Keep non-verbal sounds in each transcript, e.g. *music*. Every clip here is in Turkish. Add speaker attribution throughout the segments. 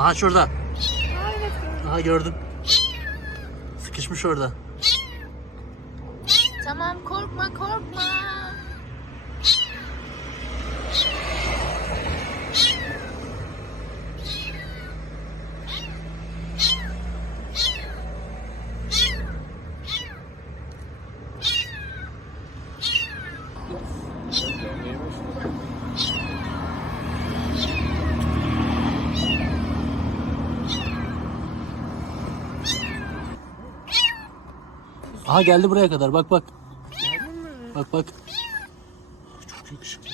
Speaker 1: Aha şurada. Aha gördüm. Sıkışmış orada.
Speaker 2: Tamam korkma korkma.
Speaker 1: Aha geldi buraya kadar. Bak bak. Bak bak. Çok yakışıklı.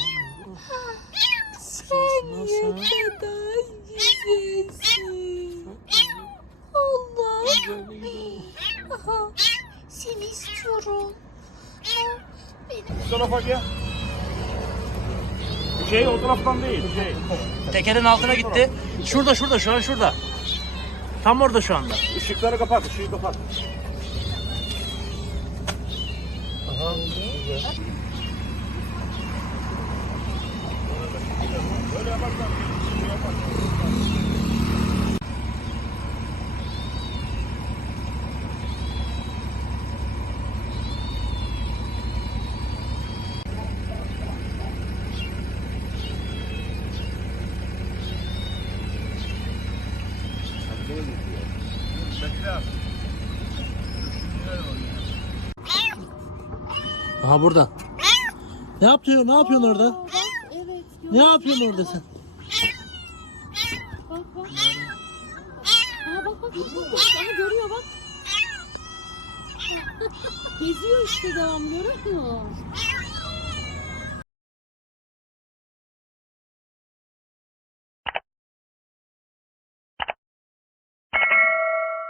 Speaker 2: Sen ne kadar güzelsin. Allah. Aha, seni istiyorum.
Speaker 3: Bu tarafa gel. Şey o taraftan değil. Şey.
Speaker 1: Tekerin altına gitti. Şurada şurada şu an şurada. Tam orada şu anda.
Speaker 3: Işıkları kapat, ışığı kapat. Check it out.
Speaker 1: Aha burada. Ne yapıyorsun? Ne yapıyorsun orada?
Speaker 2: Evet.
Speaker 1: Ne yapıyorsun orada sen?
Speaker 2: Bak. bak. Aha görüyor bak. *laughs* Geziyor işte devam görüyor musun?